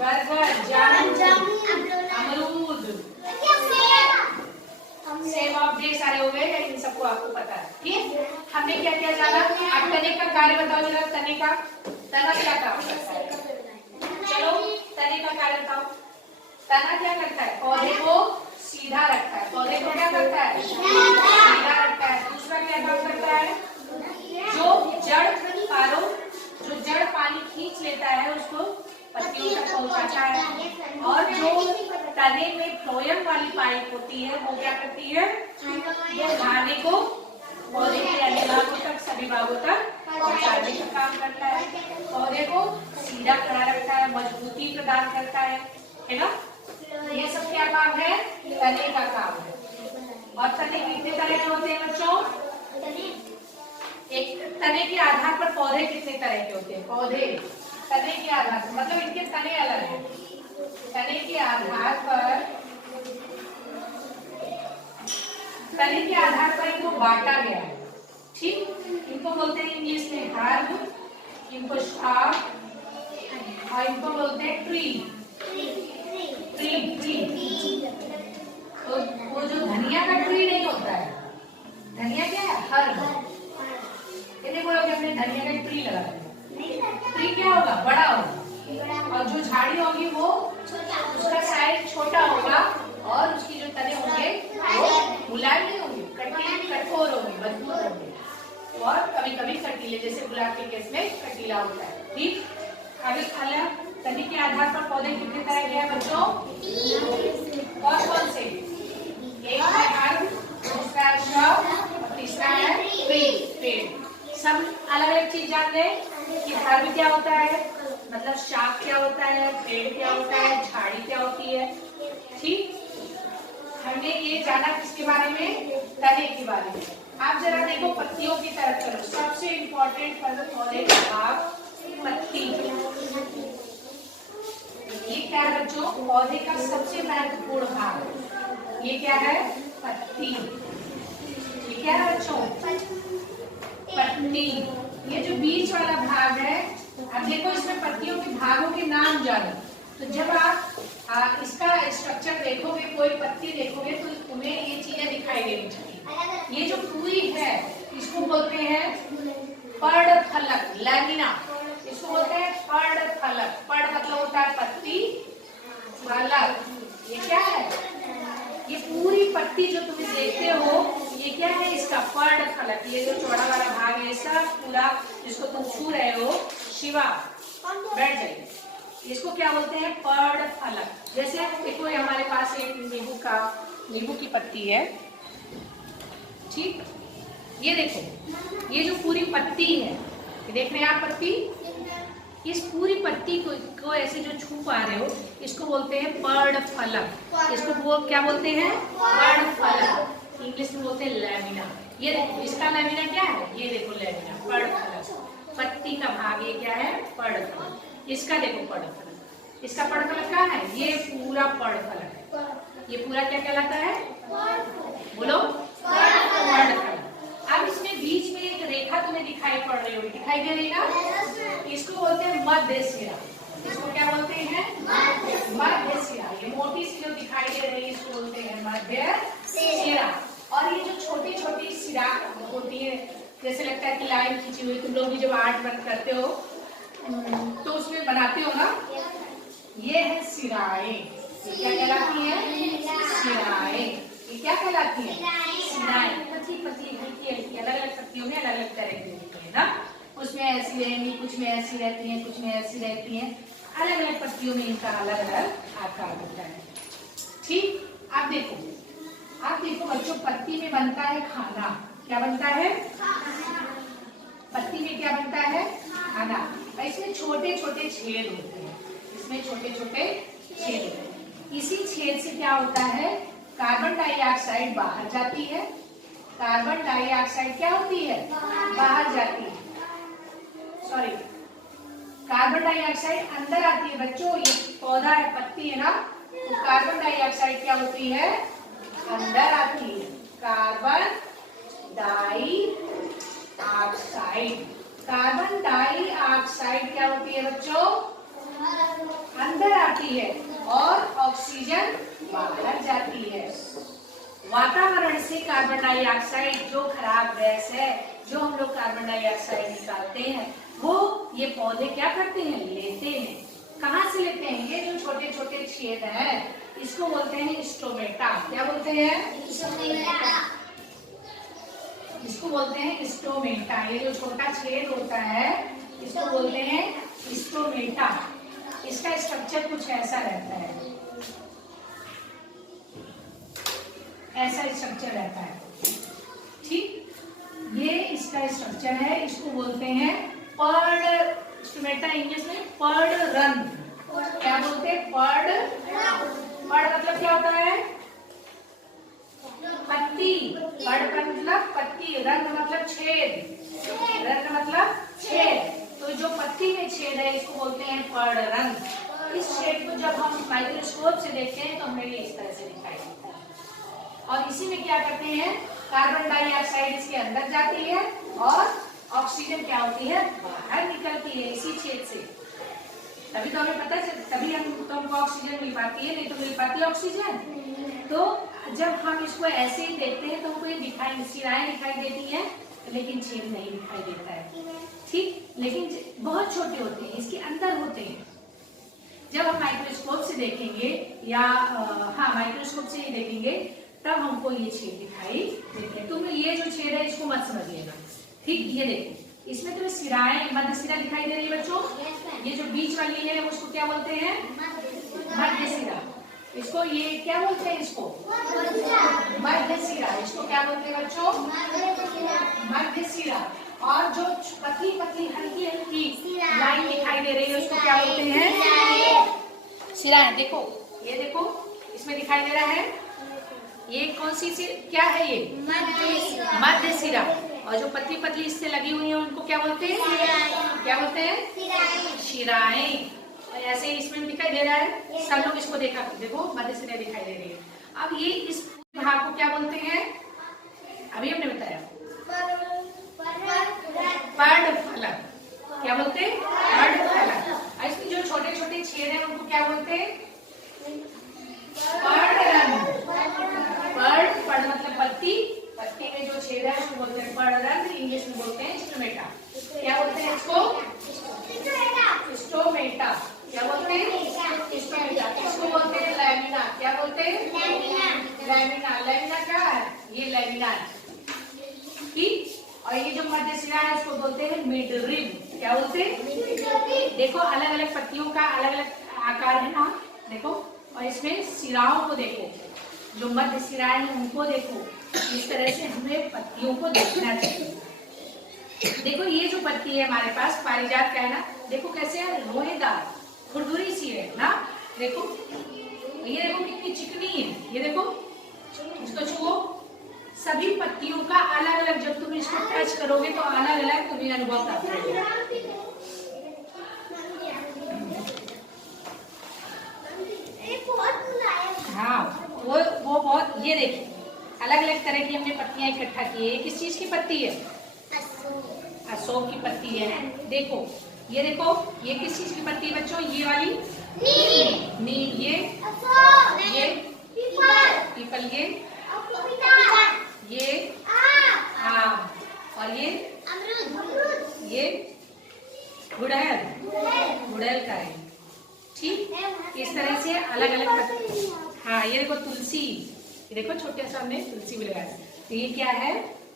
बरगद, जामुन, अमरूद, सेब। आप ढेर सारे हो गए, लेकिन सबको आपको पता है। ठीक, हमने क्या क्या जाना। अब तने का कार्य बताओ जरा, तने का, तना क्या काम करता है, चलो तने का कार्य बताओ। तना क्या करता है, पौधे को सीधा रखता है, पौधे को क्या करता है, सीधा रखता है। दूसरा क्या काम करता है, जो जड़ पालो, जो जड़ पानी खींच लेता है उसको पत्तियों तक पहुंचाता है। और जो तने में फ्लोएम वाली पाइप होती है वो क्या करती है, वो खाने को पौधे के अन्य भागों तक, सभी भागों तक पहुंचाने का काम करता है। पौधे को सीधा खड़ा रखता है, मजबूती प्रदान करता है ना। ये सब क्या काम है, तने का काम है। और तने कितने तरह के होते हैं बच्चों, एक तने के आधार पर पौधे कितने तरह के होते हैं, पौधे तने के आधार पर, मतलब इनके तने अलग हैं। तने के आधार पर इनको बांटा गया है, ठीक। इनको बोलते हैं इंग्लिश में हर्ब, इनको शार्क, और इनको बोलते हैं ट्री। तो वो जो धनिया का ट्री नहीं होता है, धनिया क्या है, हर्ब। ये बोलोगे अपने धनिया का ट्री लगा देगा, ट्री क्या होगा, बड़ा होगा। और जो झाड़ी होगी वो उसका साइज छोटा होगा और उसकी जो तने होंगे वो मुलायम नहीं होंगे, कठोर होंगे, मजबूत होंगे और कभी कभी कटीले, जैसे गुलाब के केस में कटीला होता है, ठीक। आगे खाला तने के आधार पर पौधे कितने तरह के हैं बच्चों, कौन कौन से, एक है हर्ब, दूसरा है श्रब, तीसरा है पेड़। सब अलग अलग चीज जान गए कि हर्ब क्या होता है, मतलब शाख क्या होता है, पेड़ क्या होता है, झाड़ी क्या होती है, ठीक। हमने ये जाना किसके बारे में, तने के बारे में। आप जरा देखो पत्तियों की तरफ चलो, सबसे इम्पोर्टेंट पौधे का भाग पत्ती। ये क्या है बच्चों, पौधे का सबसे महत्वपूर्ण भाग, ये क्या है, पत्ती। ये क्या है बच्चों, पत्ती। ये जो बीच वाला भाग है, अब देखो इसमें पत्तियों के भागों के नाम जानो। तो जब आप इसका स्ट्रक्चर देखोगे, कोई पत्ती देखोगे तो तुम्हें ये चीजें दिखाई देनी चाहिए। ये जो पूरी है इसको बोलते हैं पर्णफलक, लैमिना। इसको बोलते हैं पर्णफलक। पर्ण मतलब होता है पत्ती, फलक ये क्या है, ये पूरी पत्ती जो तुम देखते हो ये क्या है, इसका पर्णफलक। ये जो चौड़ा वाला भाग है सब पूरा जिसको तुम छू रहे हो, शिवा बैठ जाइए, इसको क्या बोलते हैं, पर्णफलक। जैसे देखो हमारे पास एक नींबू की पत्ती है, ठीक। ये देखो ये जो पूरी पत्ती है, ये देख रहे हैं आप पत्ती, इस पूरी पत्ती को ऐसे जो छू पा रहे हो इसको बोलते हैं पर्णफलक। इसको वो क्या बोलते हैं, पर्णफलक। इंग्लिश में बोलते हैं लैमिना। ये देखो इसका लैमिना क्या है, ये देखो लैमिना, पर्णफलक। पत्ती का भाग ये क्या है, पर्णफलक। इसका देखो पर्णफलक, इसका पर्णफलक क्या है, ये पूरा पर्णफलक है। ये पूरा क्या कहलाता है, बोलो, पर्णफलक। अब इसमें बीच में एक रेखा तुम्हें दिखाई पड़ रही होगी, दिखाई दे रही है ना, इसको बोलते हैं मध्य सिरा। इसको क्या बोलते हैं, मध्य सिरा। ये मोटी सी जो दिखाई दे रही है इसको बोलते हैं मध्य सिरा। और ये जो छोटी छोटी सिरा होती है, जैसे लगता है कि लाइन खींची हुई, तुम लोग भी जब आर्ट वर्क करते हो तो उसमें बनाते हो ना, ये है सिराएं। ये क्या कहलाती है, सिराएं। ये क्या कहलाती है, सिराएं। पतली पतली हल्की हल्की, अलग अलग पत्तियों में अलग अलग तरह की होती है ना, उसमें ऐसी रहेंगी, कुछ में ऐसी रहती हैं, कुछ में ऐसी रहती हैं, अलग अलग पत्तियों में इनका अलग अलग आकार होता है, ठीक। आप देखो बच्चों, पत्ती में बनता है खाना। क्या बनता है, पत्ती में क्या बनता है, खाना। इसमें छोटे छोटे छेद होते हैं, इसमें छोटे छोटे छेद होते हैं। इसी छेद से क्या होता है, कार्बन डाइऑक्साइड बाहर जाती है। कार्बन डाइऑक्साइड क्या होती है, बाहर जाती है, सॉरी, कार्बन डाइऑक्साइड अंदर आती है। बच्चों ये पौधा है, पत्ती है ना, तो कार्बन डाइऑक्साइड क्या होती है, अंदर आती है। कार्बन डाइऑक्साइड, कार्बन डाइऑक्साइड क्या होती है बच्चों, अंदर आती है और ऑक्सीजन बाहर जाती है। वातावरण से कार्बन डाइऑक्साइड जो खराब गैस है, जो हम लोग कार्बन डाइऑक्साइड निकालते हैं, वो ये पौधे क्या करते हैं, लेते हैं। कहाँ से लेते हैं, ये जो छोटे छोटे छेद हैं इसको बोलते हैं स्टोमेटा। क्या बोलते हैं, इसको बोलते हैं स्टोमेटा। ये जो छोटा छेद होता है इसको बोलते हैं स्टोमेटा। इसका स्ट्रक्चर कुछ ऐसा रहता है, ऐसा स्ट्रक्चर रहता है। ठीक, ये इसका स्ट्रक्चर है, इसको बोलते हैं पर्ड। स्टोमेटा इंग्लिश में पर्ड रन। क्या बोलते हैं? पर्ड। पर्ड मतलब क्या होता है? पत्ती। पर्ड का मतलब पत्ती, रन मतलब छेद, रन मतलब छेद। तो जो पत्ती में छेद है इसको बोलते हैं पर्ड रन। इस छेद को जब हम माइक्रोस्कोप से देखते हैं तो हमें ये इस तरह से दिखाई देता है। और इसी में क्या करते हैं, कार्बन डाइऑक्साइड इसके अंदर जाती है और ऑक्सीजन क्या होती है, बाहर निकलती है इसी छेद से। तभी तो हमें पता है, तभी हमको ऑक्सीजन मिल पाती है, नहीं तो मिल पाती है ऑक्सीजन। तो जब हम इसको ऐसे ही देखते हैं तो हमको ये दिखाई, सिराएं दिखाई देती हैं, लेकिन छेद नहीं दिखाई देता है। ठीक, लेकिन बहुत छोटे होते हैं, इसके अंदर होते हैं। जब हम माइक्रोस्कोप से देखेंगे या माइक्रोस्कोप से ही देखेंगे तब हमको ये छेद दिखाई देते हैं। तुम ये जो छेद है इसको मत समझिएगा। ठीक, ये देखो, इसमें तुम्हें सिराएं, मध्य सिरा दिखाई दे रही है बच्चों। ये जो बीच वाली है उसको क्या बोलते हैं? मध्य सिरा। इसको ये क्या बोलते हैं? इसको मध्य सिरा। इसको क्या बोलते हैं बच्चों? मध्य सिरा। और जो पतली पतली हल्की हल्की लाइन दिखाई दे रही है उसको क्या बोलते हैं? सिराएं। देखो, ये देखो, इसमें दिखाई दे रहा है, ये कौन सी क्या है? ये मध्य सिरा। और जो पतली पतली इससे लगी हुई है उनको क्या बोलते हैं? क्या बोलते हैं? शिराएं। और ऐसे इसमें दिखाई दे रहा है, सब लोग इसको देखा, देखो मध्य सिरा दिखाई दे रही है। अब ये इस भाग को क्या बोलते हैं? अभी हमने बताया पर्ड फलक। क्या बोलते हैं? पर्ड फलक। इसमें जो छोटे छोटे छेद हैं उनको क्या बोलते हैं? PERT run. पर्ड मतलब पत्ती, पत्ती में जो छेद है उसको बोलते हैं पर्ड रन। इंग्लिश में बोलते हैं स्टोमेटा। क्या बोलते हैं इसको? स्टोमेटा। क्या बोलते हैं? स्टोमेटा। इसको बोलते हैं लैमिना। क्या बोलते हैं? लैमिना। लैमिना क्या है? ये लैमिना। ठीक, और ये जो मध्य सिरा है उसको बोलते हैं मिड रिब। क्या बोलते हैं? देखो, अलग अलग पत्तियों का अलग अलग आकार है ना, देखो। और इसमें सिराओं को देखो, जो मध्य सिराएं हैं उनको देखो। इस तरह से हमें पत्तियों को देखना चाहिए। देखो, ये जो पत्ती है हमारे पास पारिजात का है ना, देखो कैसे है, लोहेदार, खुरदुरी सी है ना। देखो, ये देखो कितनी चिकनी है, ये देखो, इसको छुओ। सभी पत्तियों का अलग अलग, जब तुम इसको टच करोगे तो अलग अलग तुम्हें अनुभव प्राप्त होगा। हाँ, वो बहुत, ये देखिए अलग अलग तरह की हमने पत्तियां इकट्ठा की है। ये किस चीज की पत्ती है? अशोक की पत्ती है। देखो, ये देखो, ये किस चीज की पत्ती है बच्चों? ये वाली नीम। ये पीपल, ये आम, और ये गुड़हल का है। ठीक, इस तरह से अलग अलग। हाँ, ये देखो तुलसी, ये देखो छोटे सा हमने तुलसी भी लगाया। तो ये क्या है?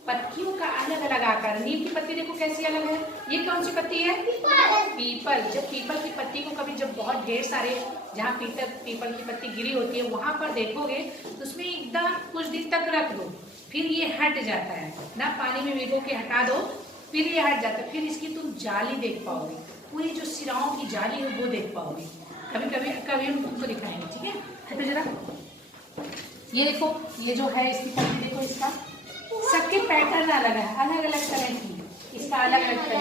पत्तियों का अलग अलग आकार। नीम की पत्ती देखो कैसी अलग है। ये कौन सी पत्ती है? पीपल। जब पीपल की पत्ती को कभी, जब बहुत ढेर सारे जहाँ पीपल की पत्ती गिरी होती है वहां पर देखोगे तो उसमें एकदम कुछ दिन तक रख दो, फिर ये हट जाता है ना, पानी में भिगो के हटा दो, फिर ये हट जाता है। फिर इसकी तुम जाली देख पाओगे, पूरी जो सिराओं की जाली है वो देख पाओगे। कभी हम तुमको दिखाएंगे। ठीक है, तो जरा ये देखो, ये जो है इसकी पत्ती देखो, इसका सबके पैटर्न अलग है, अलग अलग तरह की, इसका अलग अलग तरह।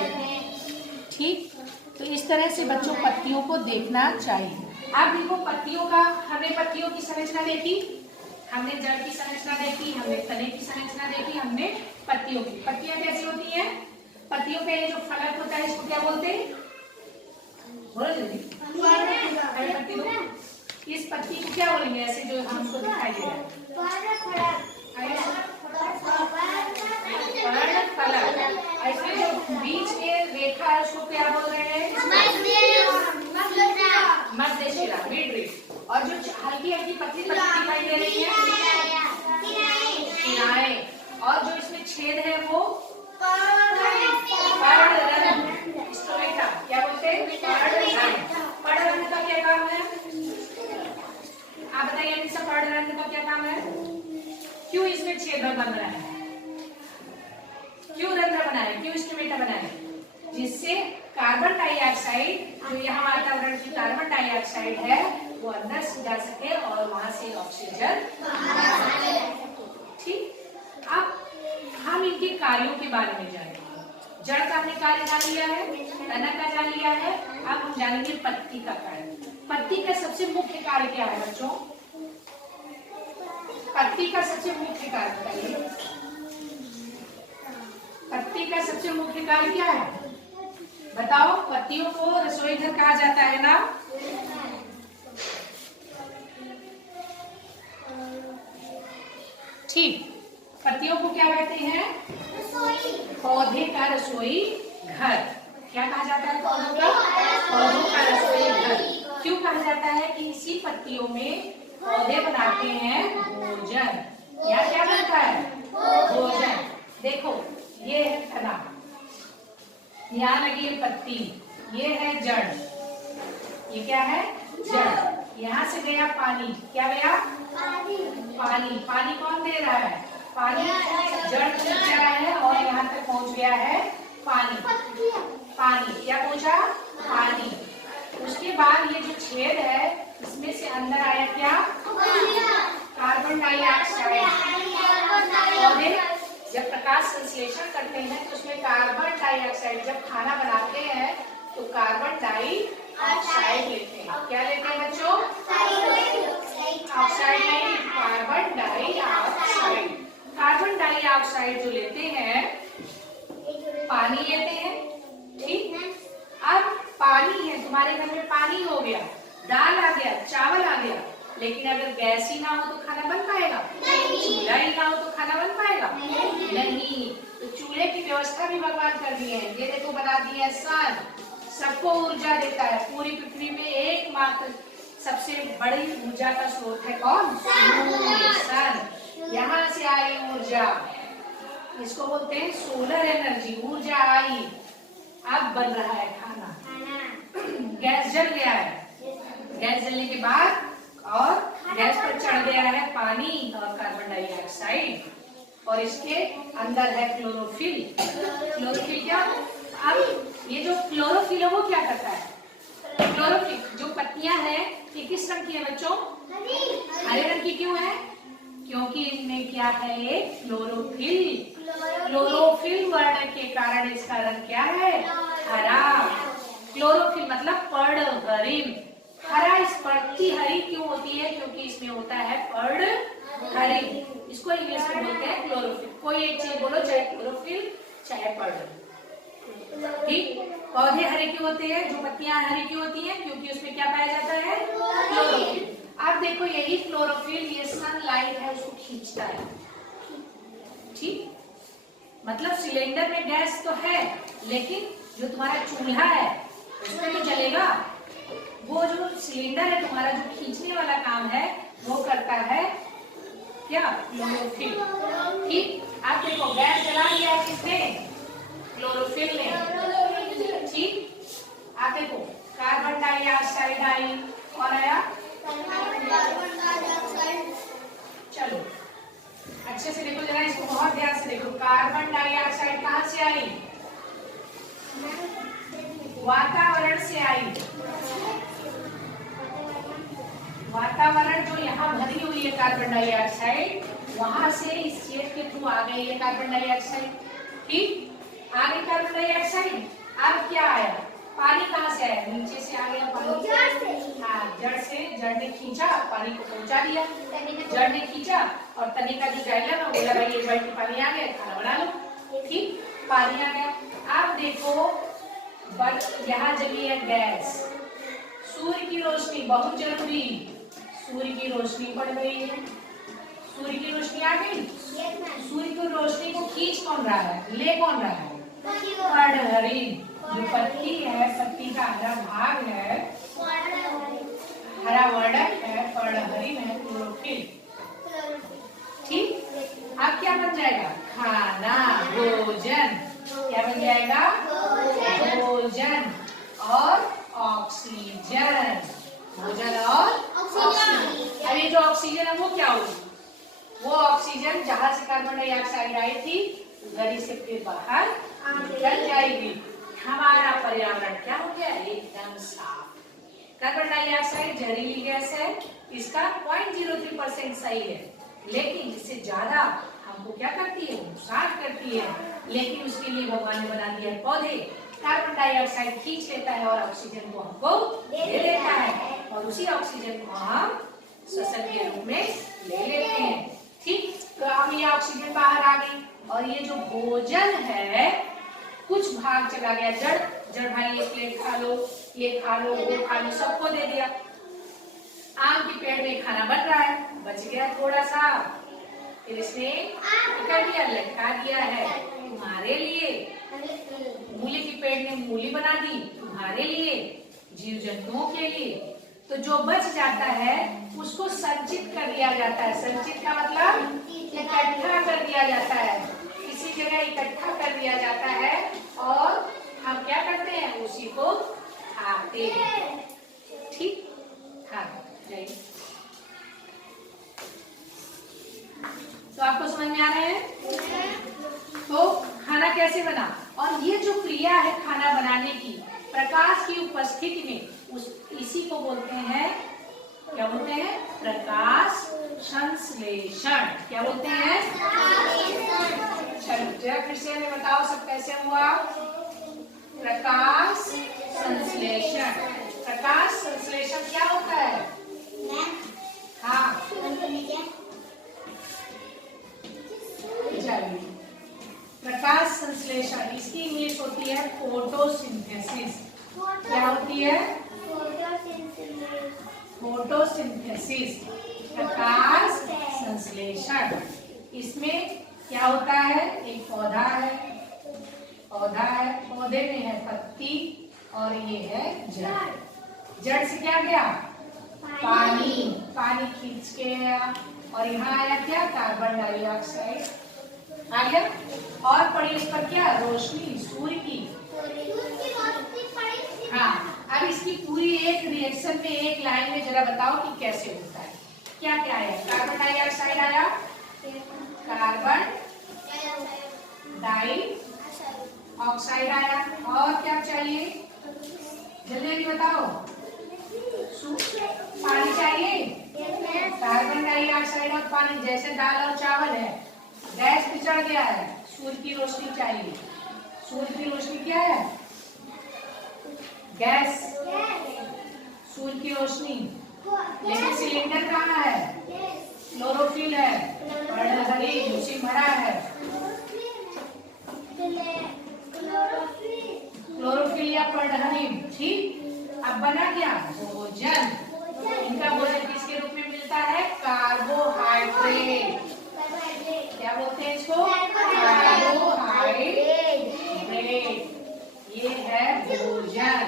ठीक, तो इस तरह से बच्चों पत्तियों को देखना चाहिए। अब देखो, पत्तियों का, हमने पत्तियों की संरचना देखी, हमने जड़ की संरचना देखी, हमने तने की संरचना देखी, हमने पत्तियों की। पत्तियां कैसी होती हैं? पत्तियों पे जो फलक होता है इसको क्या बोलते हैं? बोलो जल्दी। पत्ती दो। इस पत्ती को क्या बोलेंगे? ऐसे जो हमको दिखाई दे रहा है फलक। ऐसे जो बीच में रेखा है उसको क्या बोल रहे हैं? मध्य शिरा, मिड रिब। और जो हल्की हल्की पतली पत्ती दिखाई दे रही है सिराएं। और जो इसमें छेद है वो पर्ड रन। स्टोमेटा। क्या बोलते हैं? पर्णरंध्र का क्या काम है? आप बताइए अनिशा, पर्णरंध्र का क्या काम है? क्यों इसमें छेद बन रहा है? क्यों रंध्र बना है? क्यों स्टोमेटा बना है? जिससे कार्बन डाइऑक्साइड, जो यहाँ वातावरण की कार्बन डाइऑक्साइड है, वो अंदर से जा सके और वहां से ऑक्सीजन। ठीक, अब हम इनके कार्यों के बारे में जानेंगे। जड़ का हमने कार्य जान लिया है, तना का जान लिया है, अब हम जानेंगे पत्ती का कार्य। पत्ती का सबसे मुख्य कार्य क्या है बच्चों? पत्ती का सबसे मुख्य कार्य बताइए। पत्ती का सबसे मुख्य कार्य क्या है बताओ? पत्तियों को रसोई घर कहा जाता है ना? ठीक, पत्तियों को क्या कहते हैं? पौधे का रसोई घर। क्या कहा जाता है पौधों का? पौधों का रसोई घर। क्यों कहा जाता है? कि इसी पत्तियों में पौधे बनाते हैं भोजन। यहाँ क्या बनता है? भोजन। देखो, ये है तना, यहाँ लगी है पत्ती, ये है जड़। ये क्या है? जड़। यहाँ से गया पानी, क्या गया? पानी। पानी कौन दे रहा है? पानी जड़ तक गया है और यहाँ तक पहुँच गया है पानी। पानी क्या पहुँचा? पानी। उसके बाद ये जो छेद है, इसमें से अंदर आया क्या? Carbon dioxide. पौधे जब प्रकाश संश्लेषण करते हैं तो उसमें कार्बन डाइऑक्साइड, जब खाना बनाते हैं तो कार्बन डाइऑक्साइड लेते हैं। क्या लेते हैं बच्चों? ऑक्साइड नहीं, कार्बन डाइऑक्साइड। कार्बन डाइऑक्साइड जो लेते हैं, पानी लेते हैं। ठीक, अब पानी है, तुम्हारे घर में पानी हो गया, दाल आ गया, चावल आ गया, लेकिन अगर गैस ही ना हो तो खाना बन पाएगा? चूल्हा ही ना हो तो खाना बन पाएगा? नहीं। तो चूल्हे की व्यवस्था भी भगवान कर दिए हैं। ये देखो बना दिया सन, सबको ऊर्जा देता है। पूरी पृथ्वी में एकमात्र सबसे बड़ी ऊर्जा का स्रोत है कौन? सन। यहाँ से आई ऊर्जा, इसको बोलते हैं सोलर एनर्जी। ऊर्जा आई, अब बन रहा है खाना। गैस जल गया है, गैस जलने के बाद और गैस पर चढ़ गया है पानी और कार्बन डाइऑक्साइड, और इसके अंदर है क्लोरोफिल। क्लोरोफिल क्या? अब ये जो क्लोरोफिल है वो क्या करता है? क्लोरोफिल जो पत्तियां हैं, ये किस रंग की है बच्चों? हरे रंग की। क्यों है? क्योंकि इनमें क्या है? एक क्लोरोफिल। क्लोरोफिल वर्ण के कारण इसका रंग क्या है? हरा। क्लोरोफिल मतलब पर्णहरित। हरा, इस पत्ती हरी क्यों होती है? क्योंकि इसमें होता है पर्णहरित। इसको इंग्लिश में बोलते हैं क्लोरोफिल। कोई एक चीज बोलो, चाहे क्लोरोफिल चाहे पर्णहरित। ठीक, पौधे हरे क्यों होते हैं? जो पत्तियां हरी क्यों होती हैं? क्योंकि उसमें क्या पाया जाता है? क्लोरोफिल। अब देखो, यही क्लोरोफिल, ये सनलाइट है, उसको खींचता है। ठीक, मतलब सिलेंडर में गैस तो है, लेकिन जो तुम्हारा चूल्हा है उसमें तो जलेगा। वो जो सिलेंडर है तुम्हारा, जो खींचने वाला काम है, वो करता है क्या? क्लोरोफिल। ठीक, आप देखो, गैस जला दिया किसने? क्लोरोफिल ने। ठीक, आप देखो, कार्बन डाइऑक्साइड आई, कौन आया? चलो अच्छे से देखो जरा, इसको बहुत ध्यान से देखो। कार्बन डाइऑक्साइड कहाँ से आई? वातावरण से आई। वातावरण जो यहाँ भरी हुई है कार्बन डाइऑक्साइड, वहां से इस छेद के थ्रू आ गई है कार्बन डाइऑक्साइड। ठीक, आ गई कार्बन डाइऑक्साइड। अब क्या आया? पानी कहाँ से आया? नीचे से आ गया पानी। हाँ, जड़ से। जड़ ने खींचा, पानी को पहुंचा दिया। जड़ ने खींचा और तनिका दी जाएगा ना, बोला भाई एक बाल्टी पानी आ गया, खाना बना लो। ठीक, पानी आ गया। अब देखो, यहाँ जली है गैस। सूर्य की रोशनी बहुत जरूरी। सूर्य की रोशनी पड़ गई है। सूर्य की रोशनी आ गई। सूर्य की रोशनी को खींच कौन रहा है? ले कौन रहा है? पर्णहरित। जो पत्ती है, पत्ती का हरा भाग है, हरा वर्णक है, पर्णहरित है, क्लोरोफिल। ठीक, अब क्या बन जाएगा? खाना, भोजन। क्या बन जाएगा? भोजन। और ऑक्सीजन। भोजन और ऑक्सीजन। अब ये जो ऑक्सीजन है वो क्या होगी? वो ऑक्सीजन जहां से कार्बन डाइऑक्साइड आई थी उधर से फिर बाहर निकल जाएगी। हमारा पर्यावरण क्या हो गया? एकदम साफ। कार्बन डाइऑक्साइड जहरीली गैस है, इसका 0.03% सही है, लेकिन इससे ज्यादा हमको क्या करती है? नुकसान करती है। लेकिन उसके लिए भगवान ने बना दिया है पौधे, कार्बन डाइऑक्साइड खींच लेता है और ऑक्सीजन को हमको दे देता है, और उसी ऑक्सीजन को हम श्वसन के रूप में ले लेते हैं। ठीक, तो अब ये ऑक्सीजन बाहर आ गई, और ये जो भोजन है कुछ भाग चला गया जड़। जड़ भाई ये प्लेट खा लो, ये खा लो, वो खा लो, सबको दे दिया। आम के पेड़ में खाना बन रहा है, बच गया थोड़ा सा, फिर इसने पकड़ लिया, लटका दिया है तुम्हारे लिए। मूली के पेड़ ने मूली बना दी तुम्हारे लिए, जीव जंतुओं के लिए। तो जो बच जाता है उसको संचित कर दिया जाता है। संचित का मतलब इकट्ठा कर दिया जाता है, किसी जगह इकट्ठा कर दिया जाता है, और हम क्या करते हैं? उसी को खाते हैं। ठीक, हाँ जाइए। तो आपको समझ में आ रहा है? तो खाना कैसे बना, और ये जो क्रिया है खाना बनाने की, प्रकाश की उपस्थिति में, इसी को बोलते हैं, क्या बोलते हैं? प्रकाश संश्लेषण। क्या बोलते हैं? चलो फिर से हमें बताओ सब कैसे हुआ? प्रकाश संश्लेषण। प्रकाश संश्लेषण क्या होता है? हाँ चलिए, प्रकाश संश्लेषण, इसकी इंग्लिश होती है फोटोसिंथेसिस। क्या होती है? फोटोसिंथेसिस, प्रकाश संश्लेषण। इसमें क्या होता है? एक पौधा है, पौधे में है पत्ती, और ये है जड़। जड़ से क्या गया? पानी खींच के आया, और यहाँ आया क्या? कार्बन डाइऑक्साइड आ गया, और पड़ी इस पर क्या? रोशनी, सूर्य की। हाँ, अब इसकी पूरी एक रिएक्शन में, एक लाइन में जरा बताओ कि कैसे होता है। क्या क्या आया? कार्बन डाइऑक्साइड आया, कार्बन डाइऑक्साइड आया, और क्या चाहिए? जल्दी भी बताओ। पानी चाहिए, कार्बन डाइऑक्साइड और पानी, जैसे दाल और चावल है। गैस पे चढ़ गया है, सूर्य की रोशनी चाहिए। सूर्य की रोशनी क्या है? गैस, सूर्य की रोशनी। लेकिन सिलेंडर कहाँ है? क्लोरोफिल है, उसी भरा है। क्लोरोफिल या पर्णहरित। ठीक, अब बना क्या? भोजन। इनका भोजन किसके रूप में मिलता है? कार्बोहाइड्रेट। क्या बोलते हैं इसको? कार्बोहाइड्रेट। ये है भोजन,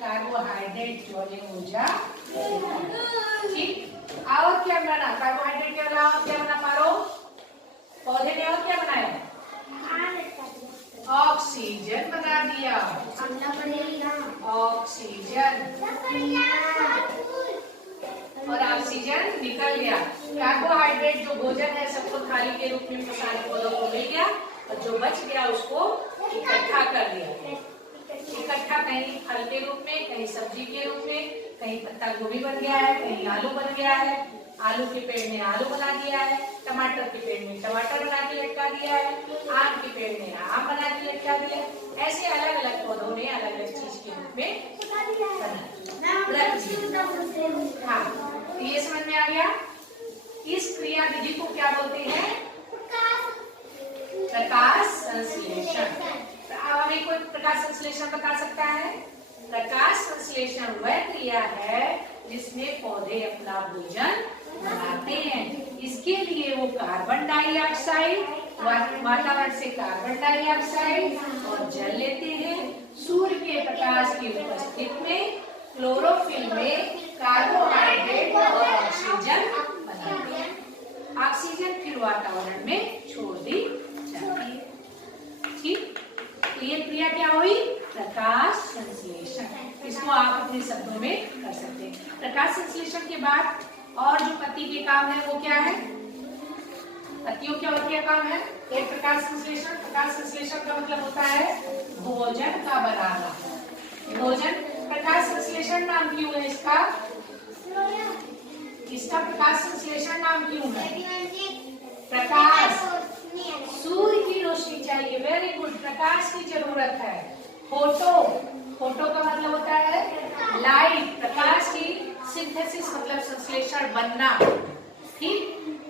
कार्बोहाइड्रेट जो हमें ऊर्जा। ठीक, और क्या बना? कार्बोहाइड्रेट के अलावा क्या बना पारो? पौधे ने और क्या बनाया? ऑक्सीजन बना दिया। ऑक्सीजन, और ऑक्सीजन निकल गया। कार्बोहाइड्रेट जो भोजन है सबको थाली के रूप में सारे पौधों को मिल गया, और जो बच गया उसको इकट्ठा कर दिया। इकट्ठा कहीं फल के रूप में, कहीं सब्जी के रूप में, कहीं पत्ता गोभी बन गया है, कहीं आलू बन गया है, आलू के पेड़ में आलू बना दिया है, टमाटर के पेड़ में टमाटर बना के लटका दिया है, आम के पेड़ में आम बना के लटका दिया। ऐसे अलग अलग पौधों में अलग अलग चीज के रूप में हाँ, तो ये समझ में आ गया। इस क्रिया विधि को क्या बोलते हैं? प्रकाश संश्लेषण। अब हमें कोई प्रकाश संश्लेषण बता सकता है? प्रकाश संश्लेषण वह क्रिया है जिसमें पौधे अपना भोजन बनाते हैं। इसके लिए वो कार्बन डाइऑक्साइड, वातावरण से कार्बन डाइऑक्साइड और जल लेते हैं। सूर्य के प्रकाश की उपस्थिति में क्लोरोफिल में कार्बोहाइड्रेट और ऑक्सीजन बनाते हैं। ऑक्सीजन फिर वातावरण में छोड़ दी जाती है। ठीक, तो ये क्रिया क्या हुई? प्रकाश संश्लेषण। संश्लेषण के बाद और जो पत्ती के काम है वो क्या है? पत्तियों क्या और क्या काम है? एक प्रकाश संश्लेषण। प्रकाश संश्लेषण का मतलब होता है भोजन का बनाना। भोजन। प्रकाश संश्लेषण नाम क्यों है इसका? इसका प्रकाश संश्लेषण नाम क्यों है? प्रकाश, सूर्य की रोशनी चाहिए। वेरी गुड, प्रकाश की जरूरत है। फोटो, फोटो का मतलब होता है लाइट। प्रकाश की सिंथेसिस मतलब संश्लेषण, बनना। ठीक,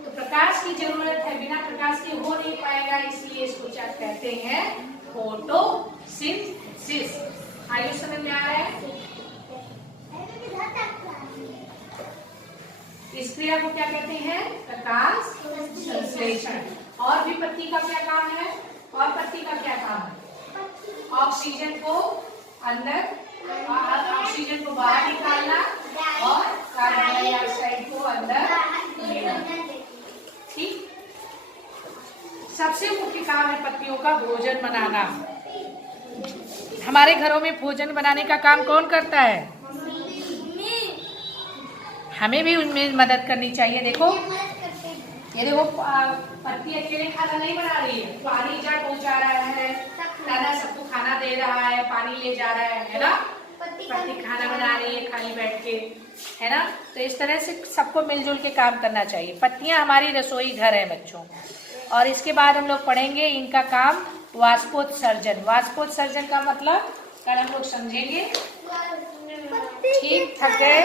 तो प्रकाश की जरूरत है, बिना प्रकाश के हो नहीं पाएगा, इसलिए इसको क्या कहते हैं? फोटोसिंथेसिस। आइए समझ में आ रहा है? इस क्रिया को क्या कहते हैं? प्रकाश संश्लेषण। और भी पत्ती का क्या काम है? और पत्ती का क्या काम है? ऑक्सीजन को अंदर, ऑक्सीजन को बाहर निकालना और कार्बन डाइऑक्साइड को अंदर लेना। ठीक, सबसे मुख्य काम है पत्तियों का भोजन बनाना। हमारे घरों में भोजन बनाने का काम कौन करता है? हमें भी उनमें मदद करनी चाहिए। देखो, ये देखो, पत्ती अकेले खाना नहीं बना रही है, पानी जा पहुंचा रहा है, दादा सबको खाना दे रहा है, पानी ले जा रहा है ना? पत्ती खाना बना रही है खाली बैठ के, है ना? तो इस तरह से सबको मिलजुल के काम करना चाहिए। पत्तियां हमारी रसोई घर है बच्चों। और इसके बाद हम लोग पढ़ेंगे इनका काम वाष्पोत्सर्जन। वाष्पोत्सर्जन का मतलब कल हम लोग समझेंगे। ठीक, थक गए?